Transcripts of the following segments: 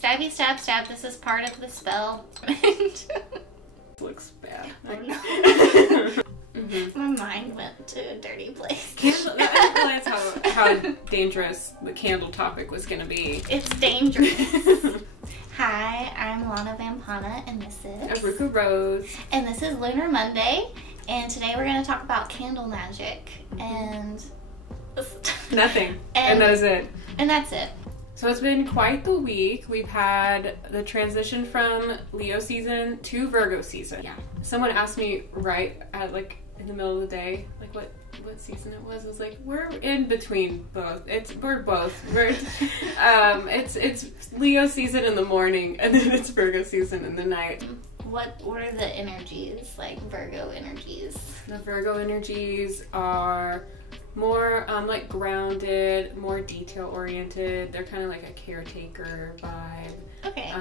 Stabby, stab, stab. This is part of the spell. Looks bad. My mind went to a dirty place. That's how dangerous the candle topic was going to be. It's dangerous. Hi, I'm Lana Vampana, and this is Aruka Rose. And this is Lunar Monday, and today we're going to talk about candle magic and nothing. And that is it. And that's it. So it's been quite the week. We've had the transition from Leo season to Virgo season. Yeah. Someone asked me right at in the middle of the day, what season it was. I was like, we're in between both. We're both. It's Leo season in the morning, and then it's Virgo season in the night. What are the energies, Virgo energies? The Virgo energies are more grounded, more detail oriented. They're kind of like a caretaker vibe. Okay.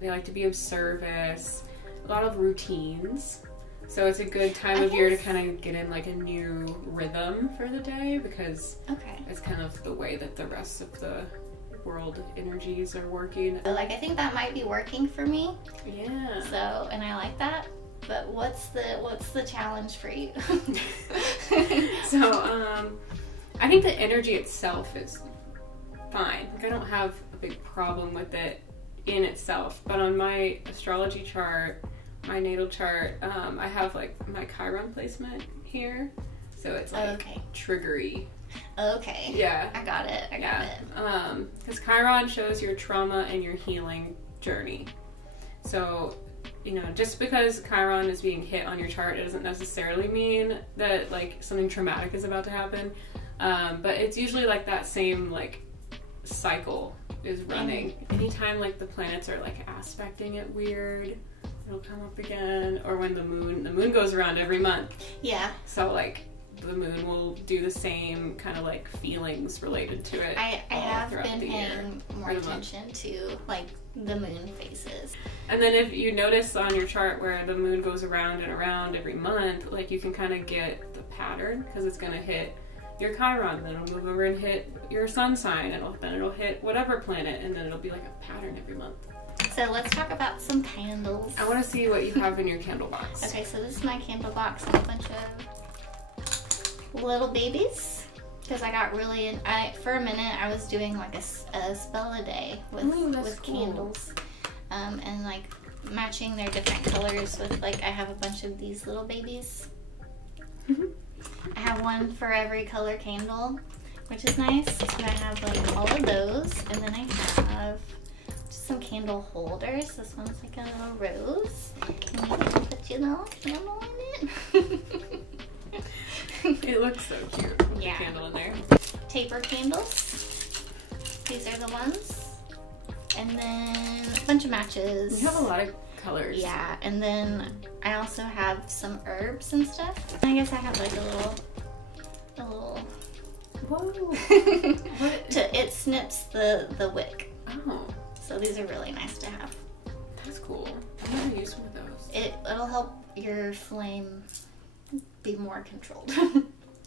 They like to be of service. A lot of routines. So it's a good time of year to kind of get in a new rhythm for the day, because it's kind of the way that the rest of the world energies are working. I think that might be working for me. Yeah. So, and I like that. But what's the challenge for you? So, I think the energy itself is fine. I don't have a big problem with it in itself. But on my astrology chart, my natal chart, I have my Chiron placement here. So it's triggery. Okay. Yeah. I got it. I got it. Because Chiron shows your trauma and your healing journey. So, just because Chiron is being hit on your chart, it doesn't necessarily mean that something traumatic is about to happen. But it's usually that same cycle is running. Anytime the planets are aspecting it weird, it'll come up again. Or when the moon goes around every month. Yeah. So the moon will do the same kind of feelings related to it. I have been paying more attention to the moon phases. And then if you notice on your chart where the moon goes around and around every month, you can kind of get the pattern, because it's going to hit your Chiron, then it'll move over and hit your sun sign, and then it'll hit whatever planet, and then it'll be a pattern every month. So let's talk about some candles. I want to see what you have in your candle box. Okay, so this is my candle box and a bunch of little babies, because I got really for a minute I was doing a spell a day with candles, and matching their different colors with I have a bunch of these little babies. I have one for every color candle, which is nice. So I have all of those, and then I have just some candle holders. This one's a little rose, and you can put your little candle in it. It looks so cute with the candle in there. Taper candles. These are the ones. And then a bunch of matches. You have a lot of colors. Yeah, and then I also have some herbs and stuff. I guess I have a little Whoa. It snips the wick. Oh. So these are really nice to have. That's cool. I've never used one of those. It'll help your flame be more controlled.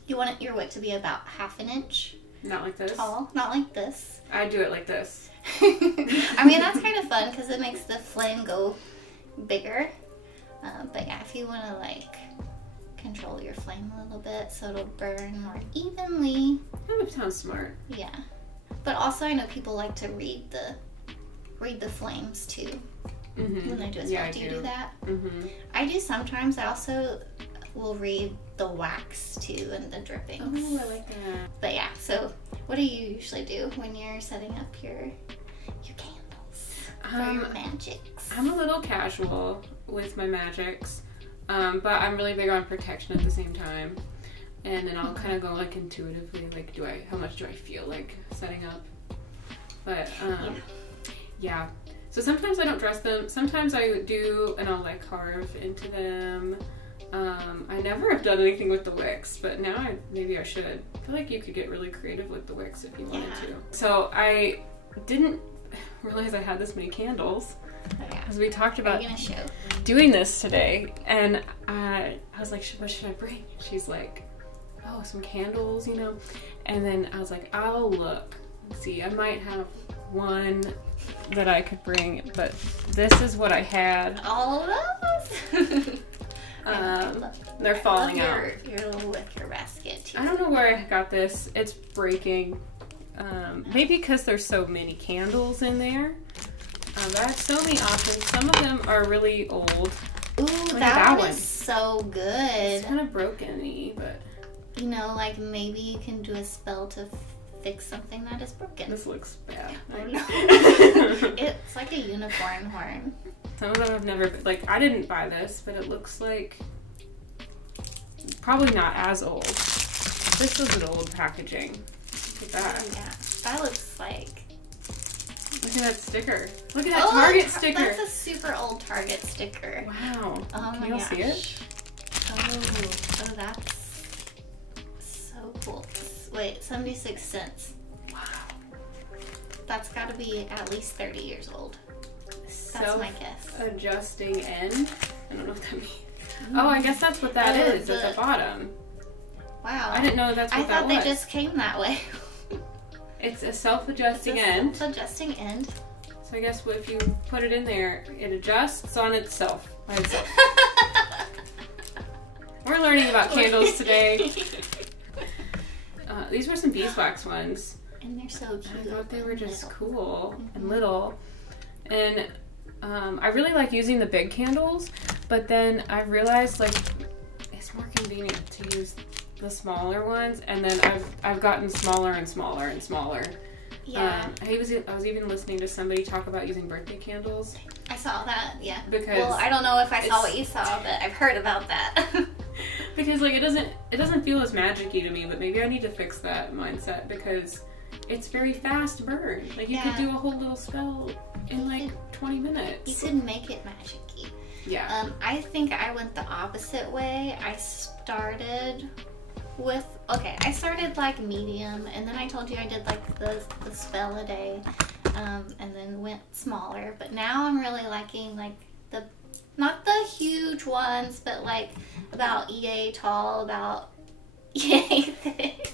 You want your wick to be about ½ an inch. Not like this? Tall. Not like this. I do it like this. I mean, that's kind of fun because it makes the flame go bigger. But yeah, if you want to control your flame a little bit so it'll burn more evenly. That sounds smart. Yeah. But also I know people like to read the flames too. Mm-hmm. When they do it. Yeah, do you do that? Mm-hmm. I do sometimes. I also will read the wax too and the drippings. Oh, I like that. But yeah, so what do you usually do when you're setting up your candles for your magics? I'm a little casual with my magics, but I'm really big on protection at the same time. And then I'll kind of go intuitively, how much do I feel setting up? But yeah. So sometimes I don't dress them. Sometimes I do, and I'll carve into them. I never have done anything with the wicks, but now maybe I should. I feel like you could get really creative with the wicks if you wanted to. So I didn't realize I had this many candles. Because we talked about doing this today, and I was like, what should I bring? She's like, oh, some candles, And then I was like, I'll look and see. I might have one that I could bring, but this is what I had. All of those? They're falling out. Your little wicker basket too. I don't know where I got this. It's breaking. Maybe because there's so many candles in there. But I have so many options. Some of them are really old. Ooh, that one is so good. It's kind of broken-y, but... You know, like maybe you can do a spell to fix something that is broken. This looks bad. Oh no. It's like a unicorn horn. Some of them have never... Like, I didn't buy this, but it looks like... Probably not as old. This was an old packaging. Look at that. Yeah, that looks like... Look at that sticker. Look at that Target sticker. That's a super old Target sticker. Wow. Oh Can my y'all gosh. see it? Oh, that's so cool. Wait, 76 cents. Wow. That's got to be at least 30 years old. That's my guess. Adjusting end. I don't know what that means. Oh, I guess that's what that is at the bottom. Wow. I didn't know that's what that was. I thought they just came that way. It's a self-adjusting end. Self-adjusting end. So I guess if you put it in there, it adjusts on itself. By itself. We're learning about candles today. These were some beeswax ones. And they're so cute. I thought they were just cool and little. And I really like using the big candles, but then I realized like it's more convenient to use the smaller ones, and then I've gotten smaller and smaller and smaller. Yeah. I was even listening to somebody talk about using birthday candles. I saw that, yeah. Because well, I don't know if I saw what you saw, but I've heard about that. Because like it doesn't feel as magic-y to me, but maybe I need to fix that mindset because it's very fast burn. Like you could do a whole little spell in like 20 minutes. You could make it magic-y. Yeah. I think I went the opposite way. I started like medium, and then I told you I did like the spell a day, and then went smaller. But now I'm really liking like not the huge ones, but like about EA tall, about EA thick.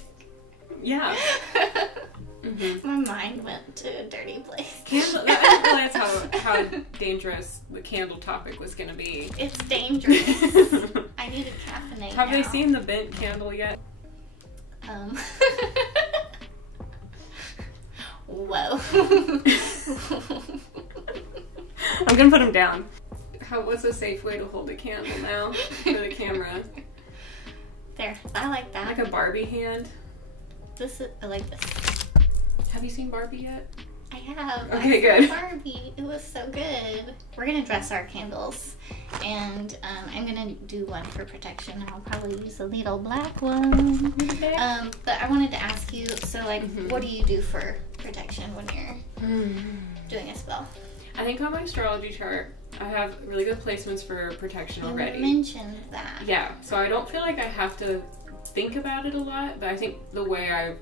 Yeah. Mm-hmm. My mind went to a dirty place. I didn't realize how dangerous the candle topic was going to be. It's dangerous. I need a caffeinate. Have they seen the bent candle yet? Whoa. I'm going to put them down. What's a safe way to hold a candle now for the camera? There. I like that. Like a Barbie hand? I like this. Have you seen Barbie yet? I have. Okay, good. Barbie. It was so good. We're going to dress our candles. And I'm going to do one for protection. I'll probably use a little black one. Okay. But I wanted to ask you, so like, what do you do for protection when you're doing a spell? I think on my astrology chart, I have really good placements for protection already. You mentioned that. Yeah, so I don't feel like I have to think about it a lot, but I think the way I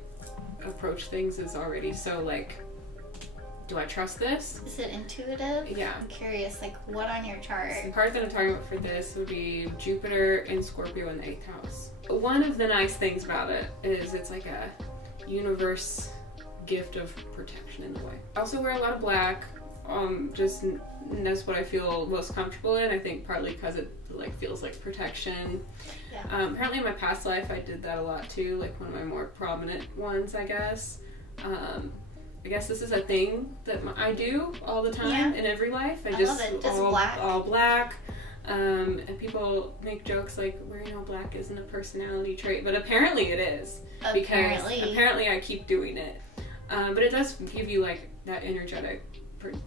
approach things is already so like, do I trust this? Is it intuitive? Yeah. I'm curious, like what on your chart? The part that I'm talking about for this would be Jupiter in Scorpio in the 8th house. One of the nice things about it is it's like a universe gift of protection in a way. I also wear a lot of black. Just that's what I feel most comfortable in. I think partly because it like feels like protection. Yeah. Apparently in my past life I did that a lot too, like one of my more prominent ones, I guess. I guess this is a thing that I do all the time in every life. I just love it. Just all black. And people make jokes like wearing all black isn't a personality trait, but apparently it is. Because apparently I keep doing it. But it does give you like that energetic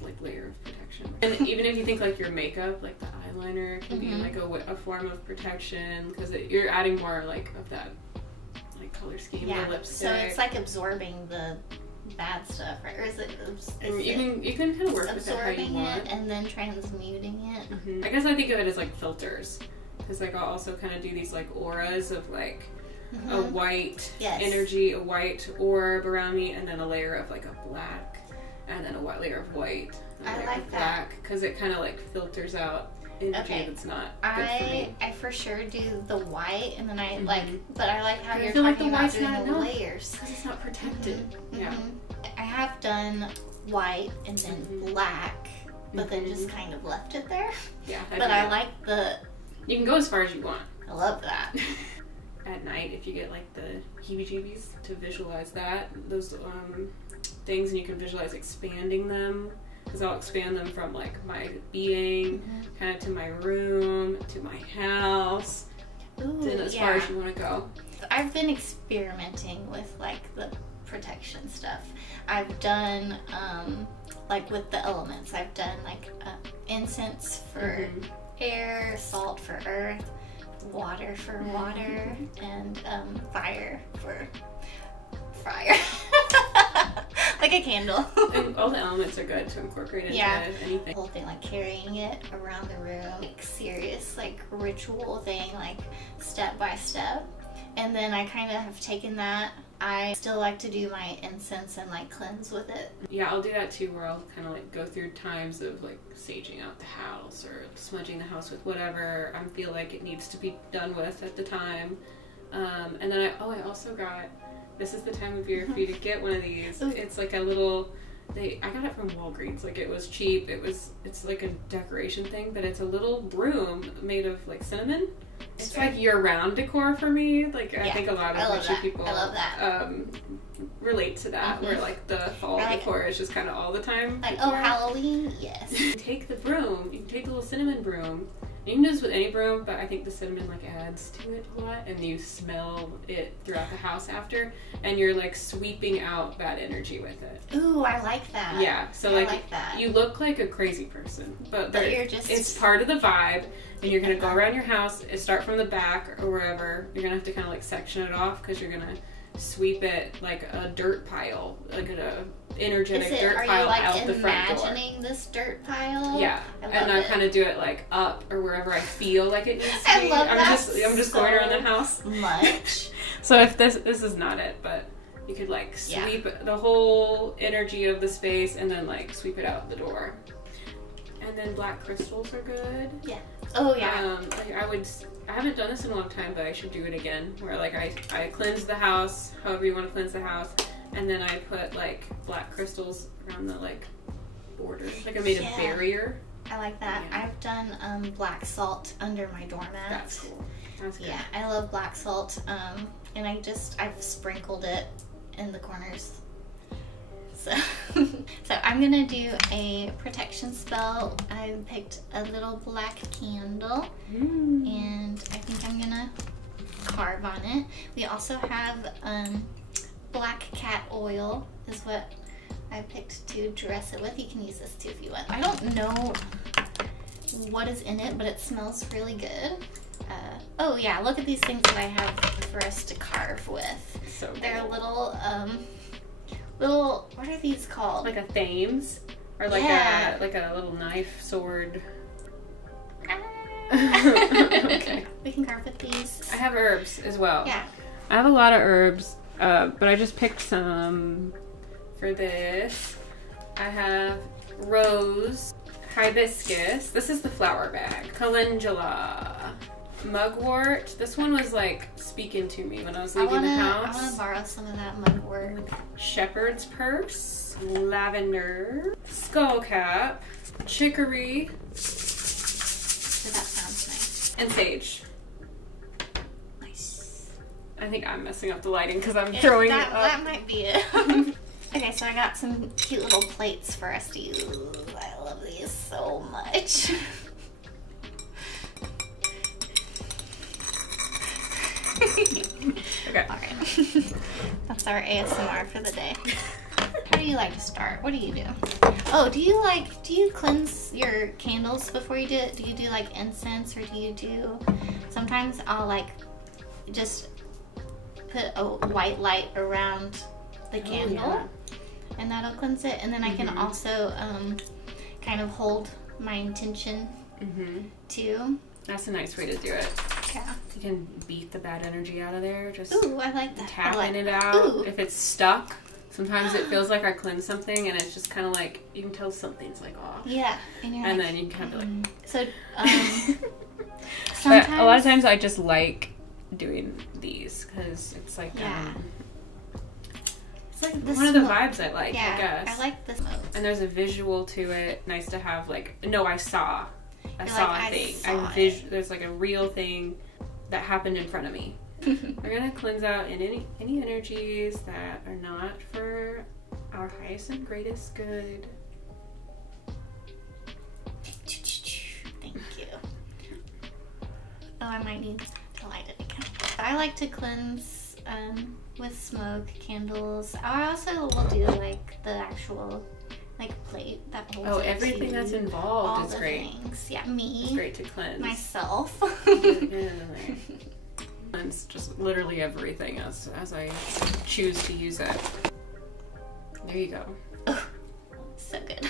like layer of protection. And even if you think like your makeup, like the eyeliner can be like a form of protection because you're adding more like of that like color scheme, the lipstick. So it's like absorbing the bad stuff, right? Or is it you can kind of work with it how you want. And then transmuting it? I guess I think of it as like filters, because like I'll also kind of do these like auras of like a white energy, a white orb around me, and then a layer of like a black, and then a white layer of white, and a layer of black, because it kind of like filters out energy that's not good for me. I for sure do the white, and then I like, but I like how you're talking about doing the layers. Because it's not protected. Yeah. I have done white and then black, but then just kind of left it there. Yeah. But I like the... You can go as far as you want. I love that. At night, if you get like the heebie-jeebies, to visualize that, those things, and you can visualize expanding them, because I'll expand them from like my being, kind of to my room, to my house, to as far as you want to go. I've been experimenting with like the protection stuff. I've done like with the elements. I've done like incense for air, salt for earth, water for water, and fire for fire. Like a candle. And all the elements are good to incorporate into anything. The whole thing, like carrying it around the room, like serious, like ritual thing, like step by step. And then I kind of have taken that. I still like to do my incense and like cleanse with it. Yeah, I'll do that too, where I'll kind of like go through times of like saging out the house or smudging the house with whatever I feel like it needs to be done with at the time. And then I also got, this is the time of year for you to get one of these. It's like a little, I got it from Walgreens. Like it was cheap. It's like a decoration thing, but it's a little broom made of like cinnamon. It's like year-round decor for me. Like I think a lot of witchy people relate to that, where like the fall decor is just kind of all the time. Like decor. Oh, Halloween, yes. You take the broom. You can take the little cinnamon broom. You can do this with any broom, but I think the cinnamon like adds to it a lot, and you smell it throughout the house after, and you're like sweeping out bad energy with it. Ooh, I like that. Yeah, so like you look like a crazy person, but you're just... it's part of the vibe, and you're gonna go around your house, start from the back or wherever. You're gonna have to kind of like section it off, because you're gonna sweep it like a dirt pile, like an energetic dirt pile out the front door. Are you like imagining this dirt pile? Yeah, and I kind of do it like up or wherever I feel like it needs to be. I'm just going around the house much. So if this is not it, but you could like sweep the whole energy of the space and then like sweep it out the door. And then black crystals are good. Yeah. Oh yeah. I haven't done this in a long time, but I should do it again. Where like I cleanse the house, however you want to cleanse the house, and then I put like black crystals around the like border. Like I made a barrier. I like that. Yeah. I've done black salt under my doormat. That's cool. That's good. Yeah, I love black salt. And I've sprinkled it in the corners. So I'm gonna do a protection spell. I picked a little black candle, and I think I'm gonna carve on it. We also have black cat oil is what I picked to dress it with. You can use this too if you want. I don't know what is in it, but it smells really good. Oh yeah, look at these things that I have for us to carve with. So cool. They're little, what are these called? Like a thames? Or like a little knife, sword. Okay. We can carve with these. I have herbs as well. Yeah. I have a lot of herbs, but I just picked some for this. I have rose, hibiscus. This is the flower bag. Calendula. Mugwort. This one was like speaking to me when I was leaving the house. I want to borrow some of that mugwort. Shepherd's purse, lavender, skullcap, chicory. So that sounds nice. And sage. Nice. I think I'm messing up the lighting because I'm throwing it up. That might be it. Okay, so I got some cute little plates for us to use. I love these so much. Okay. Alright. That's our ASMR for the day. How do you like to start? What do you do? Oh, do you cleanse your candles before you do it? Do you do like incense, or do you do, sometimes I'll like just put a white light around the candle and that'll cleanse it, and then I can also kind of hold my intention too. That's a nice way to do it. Yeah. You can beat the bad energy out of there. Just I like that. Tapping it out. If it's stuck, sometimes it feels like I cleansed something, and it's just kind of like, you can tell something's like off. Yeah. And then you can kind of be like... So, but a lot of times I just like doing these, because it's like... It's like one of the vibes I like, yeah, I guess. I like the smoke. And there's a visual to it. Nice to have like, no, I saw a thing. There's like a real thing that happened in front of me. We're gonna cleanse out any energies that are not for our highest and greatest good. Thank you. Oh, I might need to light it again. I like to cleanse with smoke, candles. I also will do like the actual like plate that holds Oh, everything that's involved all is the great. Things. Yeah, me. It's great to cleanse. Myself. Cleanse just literally everything as I choose to use it. There you go. Oh, so good.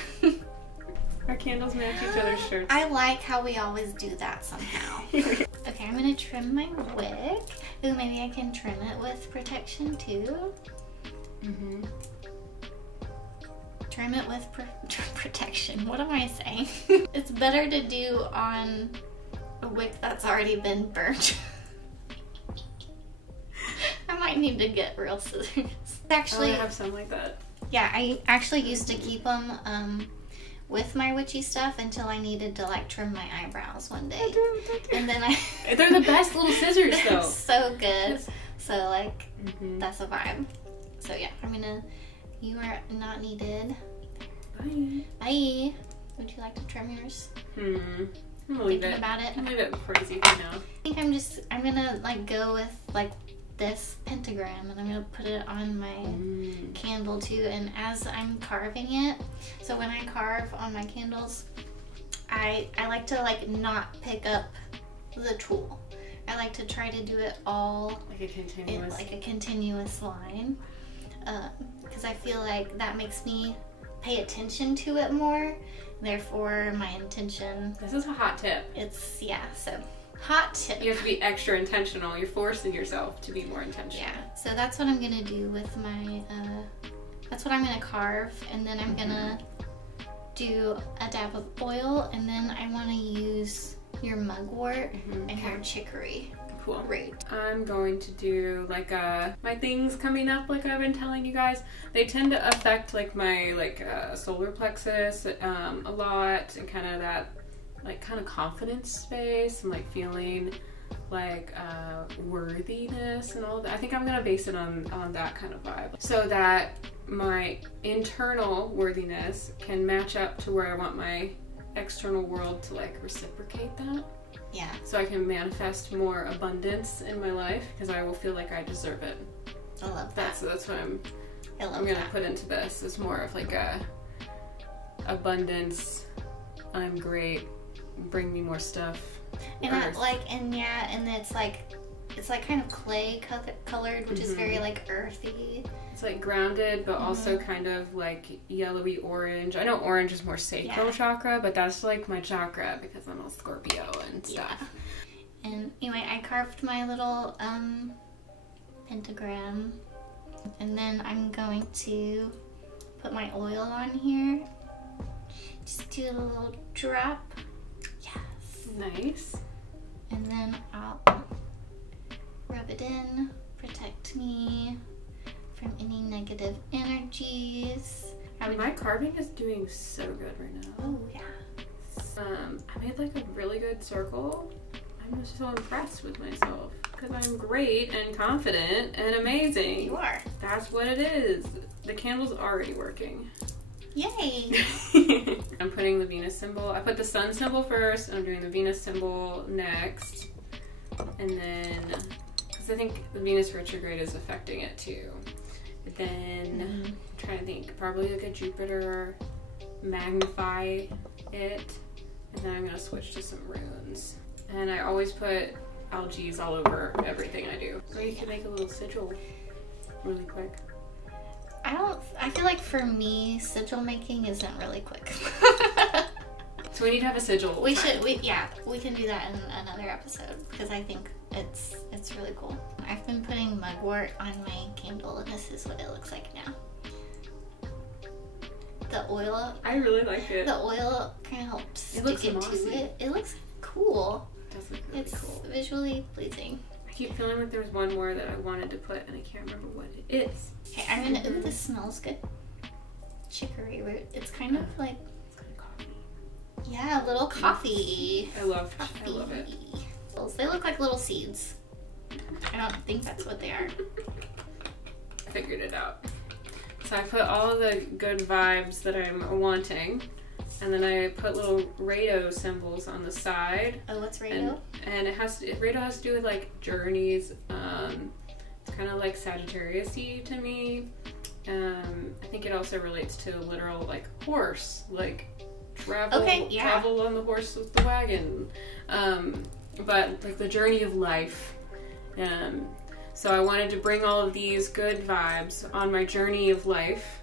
Our candles match each other's shirts. I like how we always do that somehow. Okay, I'm gonna trim my wig. Ooh, maybe I can trim it with protection too. Mm-hmm. Trim it with protection. What am I saying? It's better to do on a wig that's already been burnt. I might need to get real scissors. Actually, I have some like that. Yeah, I actually used to keep them with my witchy stuff until I needed to like trim my eyebrows one day. And then they're the best little scissors though. So good. So like that's a vibe. So yeah, you are not needed. Bye. Bye. Would you like to trim yours? I'm gonna leave Thinking it. about it? I'm gonna leave it crazy for now. I think I'm gonna like go with like this pentagram, and I'm gonna put it on my candle too. And as I'm carving it, so when I carve on my candles, I like to like not pick up the tool. I like to try to do it all like a continuous line, because I feel like that makes me pay attention to it more. Therefore, my intention. This is a hot tip. So hot tip. You have to be extra intentional. You're forcing yourself to be more intentional. Yeah, so that's what I'm gonna do with my, that's what I'm gonna carve, and then I'm gonna do a dab of oil, and then I wanna use your mugwort and your chicory. Cool. Great. I'm going to do like my things coming up, like I've been telling you guys. They tend to affect like my solar plexus a lot, and kind of that like kind of confidence space and like feeling like worthiness and all that. I think I'm gonna base it on that kind of vibe, so that my internal worthiness can match up to where I want my external world to like reciprocate that. Yeah. So I can manifest more abundance in my life, because I will feel like I deserve it. I love that. So that's what I'm gonna put into this. It's more of like a abundance. I'm great. Bring me more stuff. And and it's like kind of clay colored, which is very like earthy. It's like grounded, but also kind of like yellowy orange. I know orange is more sacral chakra, but that's like my chakra because I'm a Scorpio and stuff. Yeah. And anyway, I carved my little pentagram, and then I'm going to put my oil on here. Just do a little drop. Yes. Nice. And then I'll rub it in, protect me from any negative energies. My carving is doing so good right now. Oh yeah. I made like a really good circle. I'm just so impressed with myself because I'm great and confident and amazing. You are. That's what it is. The candle's already working. Yay! I'm putting the Venus symbol. I put the sun symbol first, and I'm doing the Venus symbol next. And then, because I think the Venus retrograde is affecting it too. But then, I'm trying to think, probably like a Jupiter, magnify it. And then I'm going to switch to some runes. And I always put algaes all over everything I do. So you can make a little sigil really quick. I feel like for me, sigil making isn't really quick. So we need to have a sigil. We can do that in another episode, because I think it's really cool. I've been putting mugwort on my candle, and this is what it looks like now. The oil. I really like it. The oil kind of helps stick it to it. It looks cool. It does look really cool. It's visually pleasing. I keep feeling like there's one more that I wanted to put, and I can't remember what it is. Okay, I'm gonna. Ooh, this smells good. Chicory root. It's kind of like. It's kind of coffee. Yeah, a little coffee. I love it. They look like little seeds. I don't think that's what they are. I figured it out. So I put all of the good vibes that I'm wanting, and then I put little Rado symbols on the side. Oh, what's Rado? And Rado has to do with like journeys. It's kind of like Sagittarius-y to me. I think it also relates to literal like horse, like travel on the horse with the wagon. But like the journey of life. So I wanted to bring all of these good vibes on my journey of life.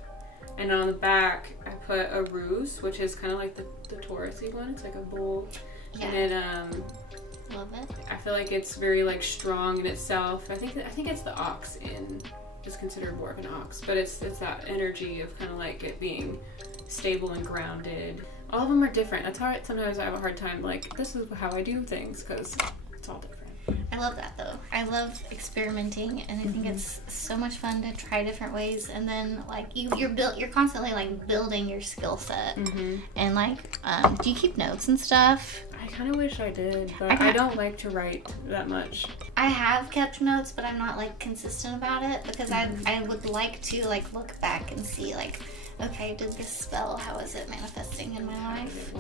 And on the back, I put a ruse, which is kind of like the Taurus-y one. It's like a bull. Yeah. And it, love it. I feel like it's very like strong in itself. I think it's the ox is considered more of an ox, but it's that energy of kind of like it being stable and grounded. All of them are different. That's hard. Sometimes I have a hard time like, this is how I do things, because it's all different. I love that though. I love experimenting, and I think it's so much fun to try different ways. And then like you're constantly like building your skill set. And like, do you keep notes and stuff? I kind of wish I did, but I don't like to write that much. I have kept notes, but I'm not like consistent about it, because I would like to like look back and see like, okay, did this spell, how is it manifesting in my life?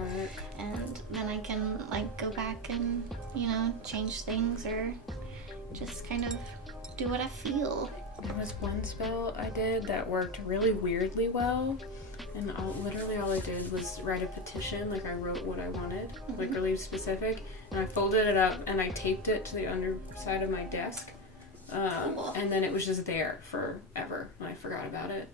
And then I can like go back and, you know, change things or just kind of do what I feel. There was one spell I did that worked really weirdly well, and literally all I did was write a petition. Like I wrote what I wanted, like really specific, and I folded it up and I taped it to the underside of my desk. Cool. And then it was just there forever, and I forgot about it.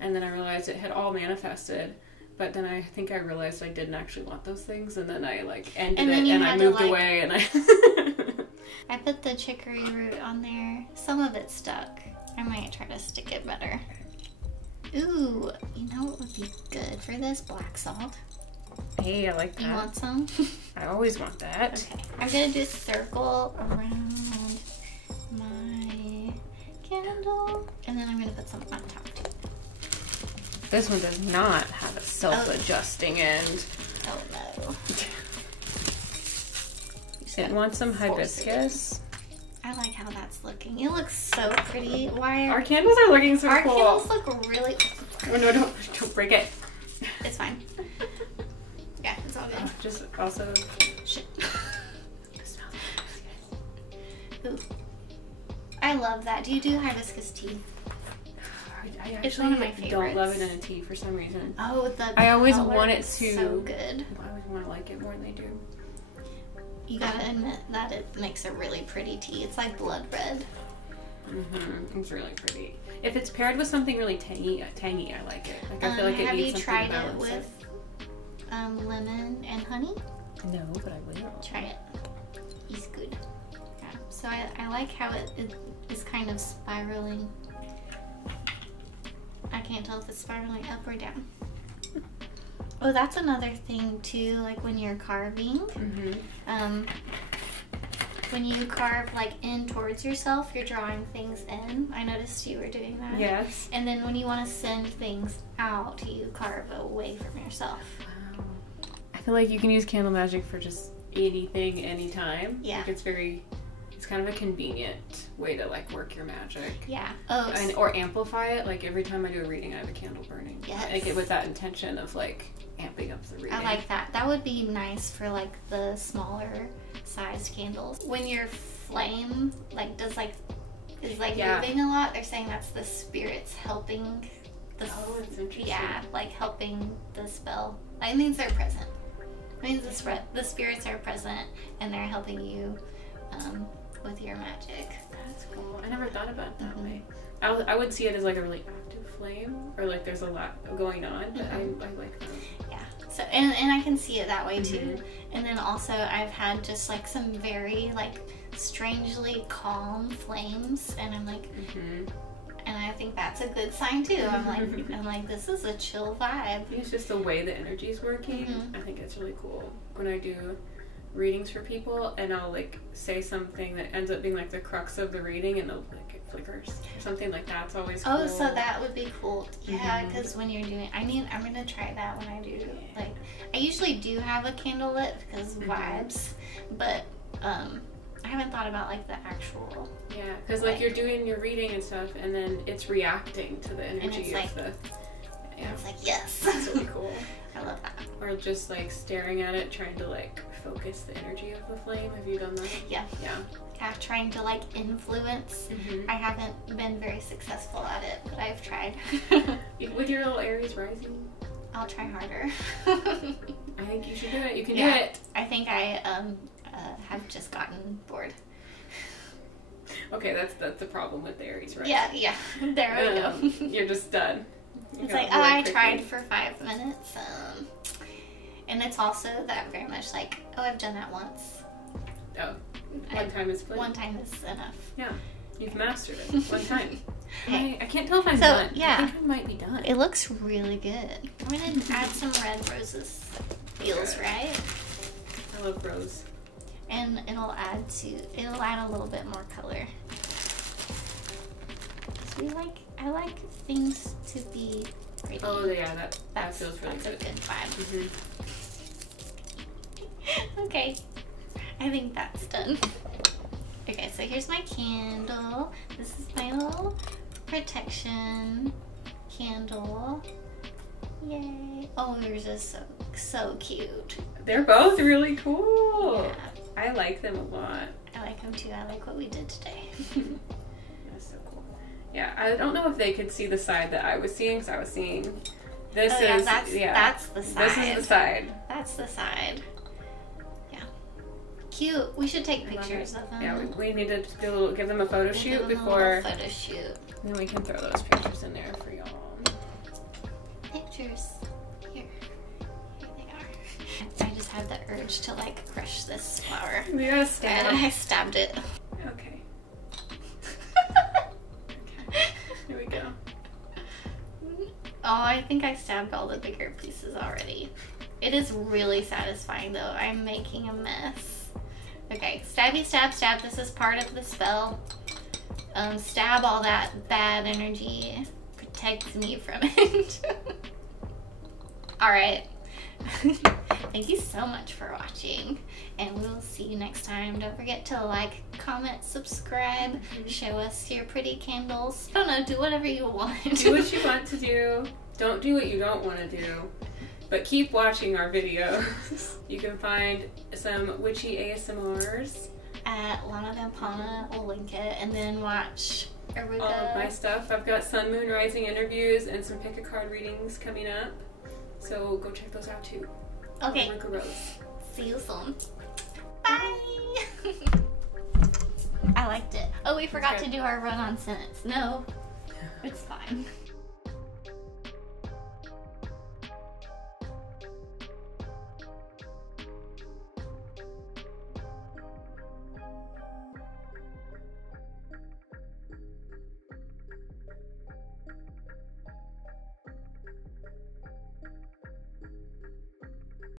And then I realized it had all manifested, but then I think I realized I didn't actually want those things, and then I like ended it and I moved away, and I I put the chicory root on there. Some of it stuck. I might try to stick it better. Ooh, you know what would be good for this? Black salt. Hey, I like that. You want some? I always want that. Okay, I'm gonna do a circle around my candle, and then I'm gonna put some on top too. This one does not have a self-adjusting end. Oh no. It wants some hibiscus. I like how that's looking. It looks so pretty. Why our candles are looking so cool. Our candles look really... Oh no, don't break it. It's fine. Yeah, it's all good. Just also... Shit. Ooh. I love that. Do you do hibiscus tea? I It's one of my favorites. Don't love it in a tea for some reason. Oh, I always want it to... so good. I always want to like it more than they do. You gotta admit that it makes a really pretty tea. It's like blood red. It's really pretty. If it's paired with something really tangy, I like it. Like I feel like it have needs you something tried to balance it with lemon and honey? No, but I will. Try it. It's good. Yeah. So I like how it is kind of spiraling. I can't tell if it's spiraling up or down. Oh, that's another thing too, like when you're carving. When you carve like in towards yourself, you're drawing things in. I noticed you were doing that. Yes. And then when you want to send things out, you carve away from yourself. Wow. I feel like you can use candle magic for just anything, anytime. Yeah. Like it's kind of a convenient way to like work your magic. Yeah. Oh. Or amplify it. Like every time I do a reading, I have a candle burning. Yes. Like with that intention of like amping up the reading. I like that. That would be nice for like the smaller sized candles. When your flame like is moving a lot, they're saying that's the spirits helping the that's interesting. Yeah, like helping the spell. That means they're present. It means the spirits are present and they're helping you with your magic. That's cool. I never thought about it that way. I would see it as like a really active flame, or like there's a lot going on, but I like that. Yeah. So and I can see it that way too. And then also I've had just like some very like strangely calm flames, and I'm like, and I think that's a good sign too. I'm like, this is a chill vibe. It's just the way the energy's working. I think it's really cool. When I do readings for people, and I'll like say something that ends up being like the crux of the reading, and like it flickers or something like that. It's always cool. Oh, so that would be cool. Yeah, because when you're doing, I'm gonna try that when I do. Like, I usually do have a candle lit because vibes, but I haven't thought about like the actual. Yeah, because like you're doing your reading and stuff, and then it's reacting to the energy like, of the. Yeah, it's like yes. That's really cool. I love that. Or just like staring at it, trying to like focus the energy of the flame. Have you done that? Yeah. Yeah. Yeah, trying to like influence. I haven't been very successful at it, but I've tried. With your little Aries rising? I'll try harder. I think you should do it. You can do it. I think I have just gotten bored. Okay, that's the problem with the Aries rising. Yeah. There we go. You're just done. It's like, oh, I tried for 5 minutes. And it's also that very much like, oh, I've done that once. Oh, one time is plenty. One time is enough. Yeah, you've mastered it. One time. Okay. I can't tell if I'm done. Yeah. I think I might be done. It looks really good. I'm going to add some red roses. Feels right. I love rose. And it'll add a little bit more color. I like things to be pretty. Oh yeah, that feels really good. That's a good vibe. Okay, I think that's done. Okay, so here's my candle. This is my little protection candle. Yay! Oh, yours is so cute. They're both really cool. Yeah. I like them a lot. I like them too. I like what we did today. That's so cool. Yeah, I don't know if they could see the side that I was seeing, because I was seeing this is that's the side. This is the side. That's the side. Yeah. Cute. We should take pictures of them. Yeah, we need to give them a photo shoot before. Photo shoot. Then we can throw those pictures in there for y'all. Pictures. Here they are. I just had the urge to like crush this flower. Yes. And I stabbed it. Okay. Here we go. Oh, I think I stabbed all the bigger pieces already. It is really satisfying though. I'm making a mess. Okay, stabby stab stab. This is part of the spell. Stab all that bad energy. Protect me from it. Alright. Thank you so much for watching, and we'll see you next time. Don't forget to like, comment, subscribe, show us your pretty candles. I don't know, do whatever you want. Do what you want to do. Don't do what you don't want to do. But keep watching our videos. You can find some witchy ASMRs at Lana Vampana. We'll link it, and then watch Aruga. All of my stuff. I've got Sun, Moon, Rising interviews and some pick a card readings coming up. So go check those out too. Okay. Aruga Rose. See you soon. Bye. I liked it. Oh, we forgot to do our run-on sentence. No, it's fine.